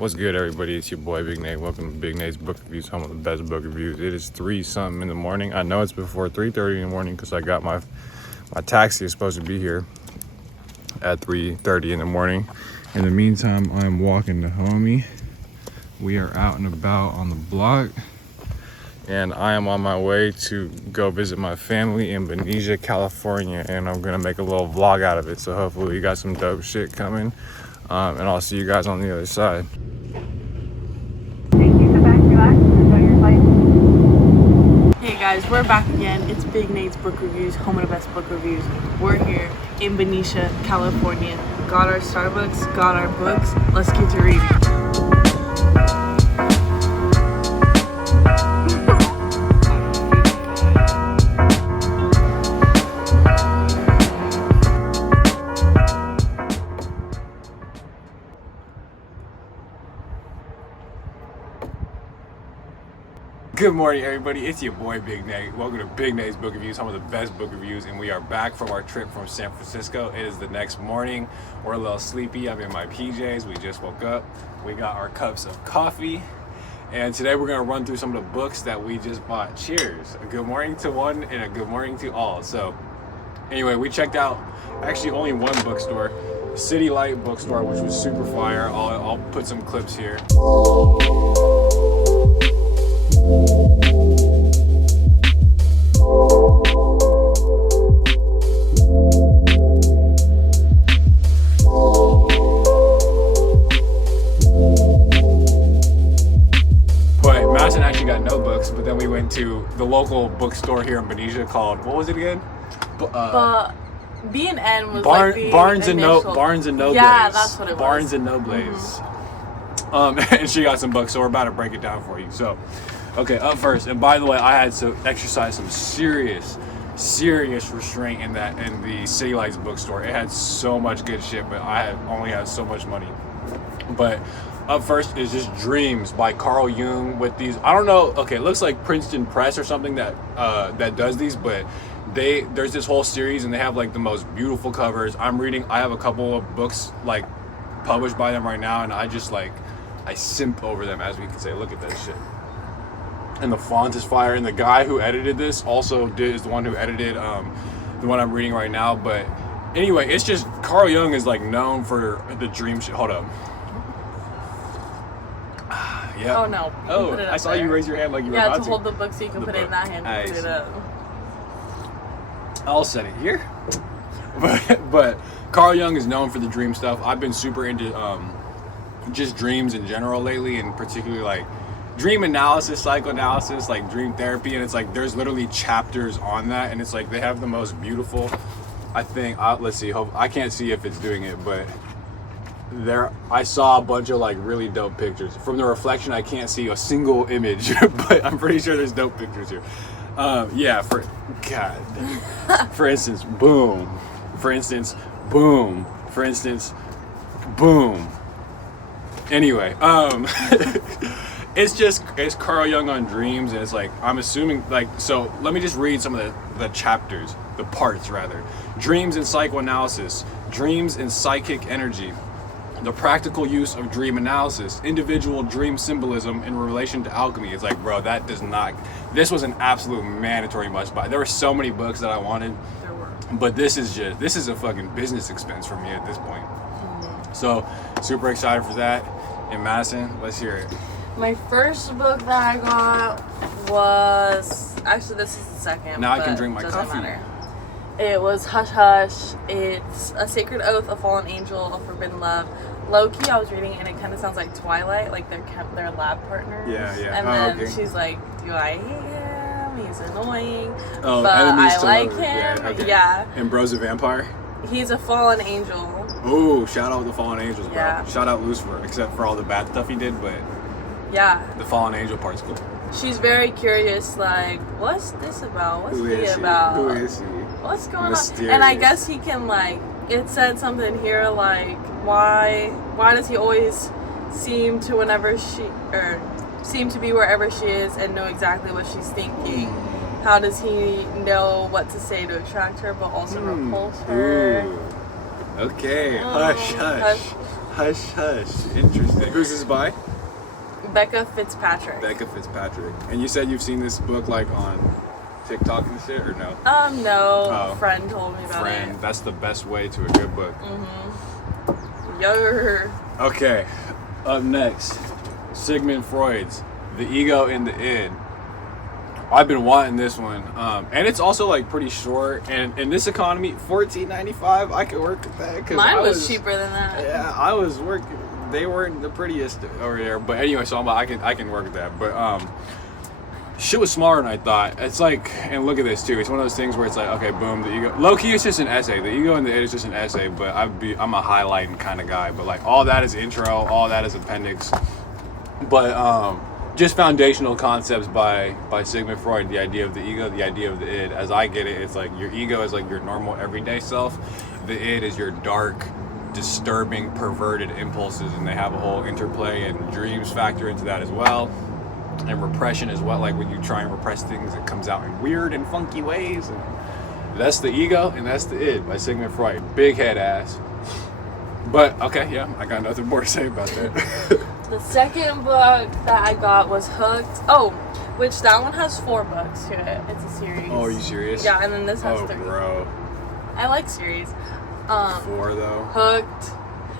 What's good, everybody? It's your boy Big Nate. Welcome to Big Nate's Book Reviews, home of the best book reviews. It is 3-something in the morning. I know it's before 3:30 in the morning because I got my taxi is supposed to be here at 3:30 in the morning. In the meantime, I'm walking to homie. We are out and about on the block, and I am on my way to go visit my family in Benicia, California, and I'm gonna make a little vlog out of it. So hopefully we got some dope shit coming, and I'll see you guys on the other side. Hey guys, we're back again. It's Big Nate's Book Reviews, home of the best book reviews. We're here in Benicia, California. Got our Starbucks, got our books. Let's get to reading. Good morning, everybody. It's your boy Big Nate. Welcome to Big Nate's Book Reviews, home of the best book reviews, and we are back from our trip from San Francisco. It is the next morning. We're a little sleepy. I'm in my PJs. We just woke up. We got our cups of coffee, and today we're gonna run through some of the books that we just bought. Cheers! A good morning to one and a good morning to all. So, anyway, we checked out actually only one bookstore, City Light Bookstore, which was super fire. I'll put some clips here. But then we went to the local bookstore here in Benicia called, what was it again? But B&N was Barnes and Nobles. Yeah, that's what it was. Barnes and Nobles. And she got some books, so we're about to break it down for you. So, okay, up first. And by the way, I had to exercise some serious restraint in the City Lights bookstore. It had so much good shit, but I only had so much money. But up first is just Dreams by Carl Jung with these, I don't know, okay, it looks like Princeton Press or something that does these, but there's this whole series and they have like the most beautiful covers. I have a couple of books like published by them right now, and I simp over them, as we can say. Look at that shit. And the font is fire, and the guy who edited this is the one who edited the one I'm reading right now. But anyway, it's just, Carl Jung is like known for the dream shit. Hold up. Yeah. Oh no. Oh, I saw you raise your hand like you were about to. Yeah, to hold the book so you can put it in that hand and put it up. I'll set it here. But Carl Jung is known for the dream stuff. I've been super into just dreams in general lately, and particularly like dream analysis, psychoanalysis, like dream therapy, and it's like there's literally chapters on that, and it's like they have the most beautiful, I think, let's see, I can't see if it's doing it, but I saw a bunch of like really dope pictures. From the reflection, I can't see a single image, but I'm pretty sure there's dope pictures here. For instance, boom. For instance, boom. For instance, boom. Anyway, it's Carl Jung on dreams, and it's like, I'm assuming, like, so let me just read some of the chapters, the parts rather. Dreams and psychoanalysis, dreams and psychic energy, the practical use of dream analysis, individual dream symbolism in relation to alchemy. It's like, bro, this was an absolute mandatory must buy. There were so many books that I wanted, but this is a fucking business expense for me at this point. So, super excited for that. And Madison, let's hear it. My first book that I got was, actually this is the second. Now I can drink my doesn't coffee. Matter. It was Hush Hush. It's A Sacred Oath, A Fallen Angel, A Forbidden Love. Low-key, I was reading it and it kind of sounds like Twilight, like their lab partners. Yeah. And then she's like, do I hate him? He's annoying. Oh, but enemies I to like lovers. him. Yeah, okay. Yeah. And bro's a vampire? He's a fallen angel. Oh, shout out the fallen angels, bro. Yeah. Shout out Lucifer, except for all the bad stuff he did, but yeah, the fallen angel part's cool. She's very curious, like, what's this about? What's he about? Who is he? What's going Mysterious. on? And I guess he can, like, it said something here like, why does he always seem to be wherever she is and know exactly what she's thinking? How does he know what to say to attract her but also repulse her? Okay, hush, hush. Hush Hush. Interesting. Who's this by? Becca Fitzpatrick. Becca Fitzpatrick. And you said you've seen this book like on TikTok and shit, or no? No. Oh. A friend told me about Friend. it. That's the best way to a good book. Yo. Okay. Up next, Sigmund Freud's The Ego and the Id. I've been wanting this one, and it's also like pretty short. And in this economy, $14.95, I could work with that. Cause Mine was cheaper than that. Yeah, I was working. They weren't the prettiest over there, but anyway, so I can work with that. But shit was smaller than I thought. It's like, and look at this too. It's one of those things where it's like, okay, boom, the ego. Low key, it's just an essay. The ego and the id is just an essay. But I'm a highlighting kind of guy. But like all that is intro, all that is appendix. But just foundational concepts by Sigmund Freud. The idea of the ego, the idea of the id. As I get it, it's like your ego is like your normal everyday self. The id is your dark, disturbing, perverted impulses, and they have a whole interplay, and dreams factor into that as well, and repression as well. Like when you try and repress things, it comes out in weird and funky ways. And that's the ego, and that's the id by Sigmund Freud. Big head ass. But okay, yeah, I got nothing more to say about that. The second book that I got was Hooked. Oh, which that one has 4 books to it. It's a series. Oh, are you serious? Yeah, and then this has 3. Bro. I like series. 4 though. Hooked.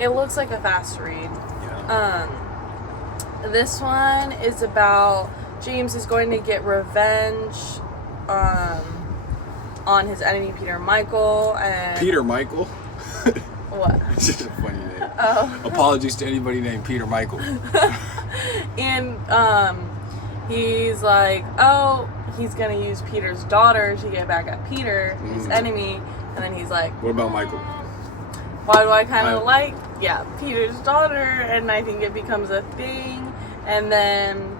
It looks like a fast read. Yeah. This one is about James is going to get revenge on his enemy Peter Michael. And Peter Michael? What? It's just a funny name. Oh. Apologies to anybody named Peter Michael. And he's like, oh, he's gonna use Peter's daughter to get back at Peter, his enemy. And then he's like, What about Michael? Why do I kind of like, Peter's daughter? And I think it becomes a thing. And then,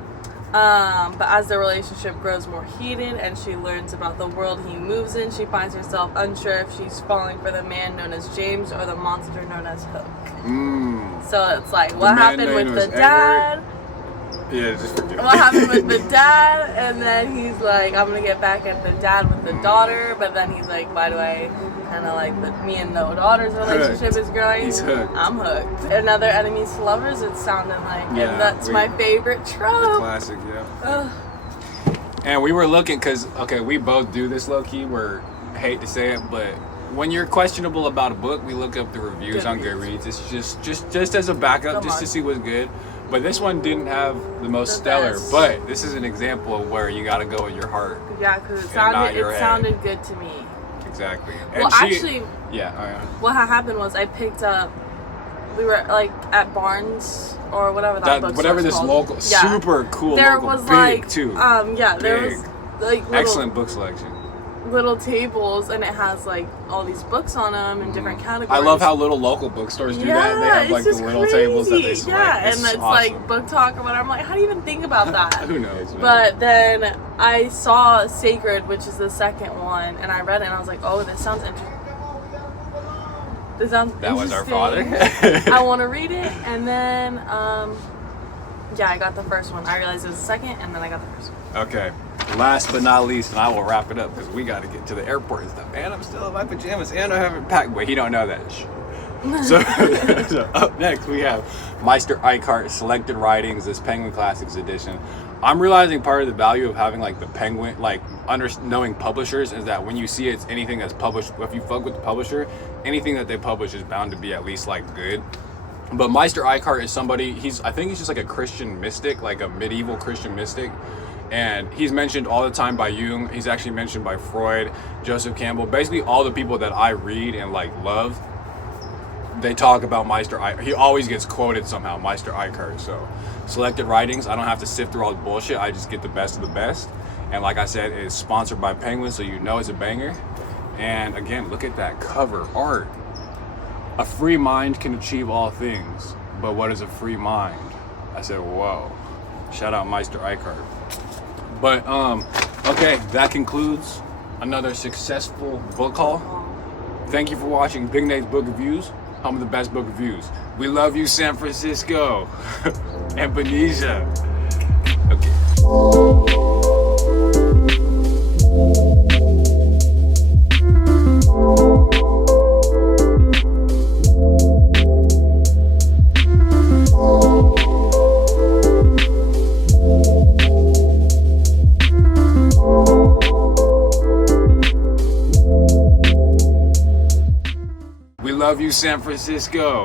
but as the relationship grows more heated and she learns about the world he moves in, she finds herself unsure if she's falling for the man known as James or the monster known as Hook. So it's like, what happened with the dad? Yeah, just forget it. What happened with the dad? And then he's like, I'm gonna get back at the dad with the daughter. But then he's like, why do I kind of like me and the daughter's relationship is growing? He's hooked. I'm hooked. Another enemies to lovers, it's sounding like. Yeah, and that's my favorite trope. Classic, yeah. And we were looking, because, okay, we both do this low-key. Hate to say it, but when you're questionable about a book, we look up the reviews on Goodreads. It's just as a backup, just to see what's good. But this one didn't have the most stellar. best. But this is an example of where you got to go with your heart. Yeah, because it your sounded good to me. Exactly. Well, actually, what had happened was I picked up. We were like at Barnes or whatever that bookstore whatever this called. local, super cool there local, was big like, too. there was like excellent book selection. Little tables, and it has like all these books on them in different categories. I love how little local bookstores do that. They have like the little tables that they select. Yeah, and it's awesome. like book talk or whatever. I'm like, how do you even think about that? Who knows? Man. But then I saw Sacred, which is the second one, and I read it, and I was like, oh, this sounds interesting. That was our father. I want to read it, and then I got the first one. I realized it was the second, and then I got the first one. Okay. Last but not least, and I will wrap it up because we got to get to the airport and stuff. And I'm still in my pajamas, and I haven't packed. But he don't know that. So up next we have Meister Eickhart Selected Writings, this Penguin Classics edition. I'm realizing part of the value of having like the Penguin, like knowing publishers, is that when you see it's anything that's published, if you fuck with the publisher, anything that they publish is bound to be at least like good. But Meister Eickhart is somebody, I think he's just like a Christian mystic, like a medieval Christian mystic. And he's mentioned all the time by Jung. He's actually mentioned by Freud, Joseph Campbell. Basically all the people that I read and like love, they talk about Meister Eickhart. He always gets quoted somehow, Meister Eickhart. So Selected Writings, I don't have to sift through all the bullshit. I just get the best of the best. And like I said, it's sponsored by Penguin, so you know it's a banger. And again, look at that cover art. A free mind can achieve all things, but what is a free mind? I said, whoa. Shout out Meister Eickhart. But okay, that concludes another successful book haul. Thank you for watching Big Nate's Book Reviews, home of the best book reviews. We love you, San Francisco and Benicia. Okay. love you, San Francisco.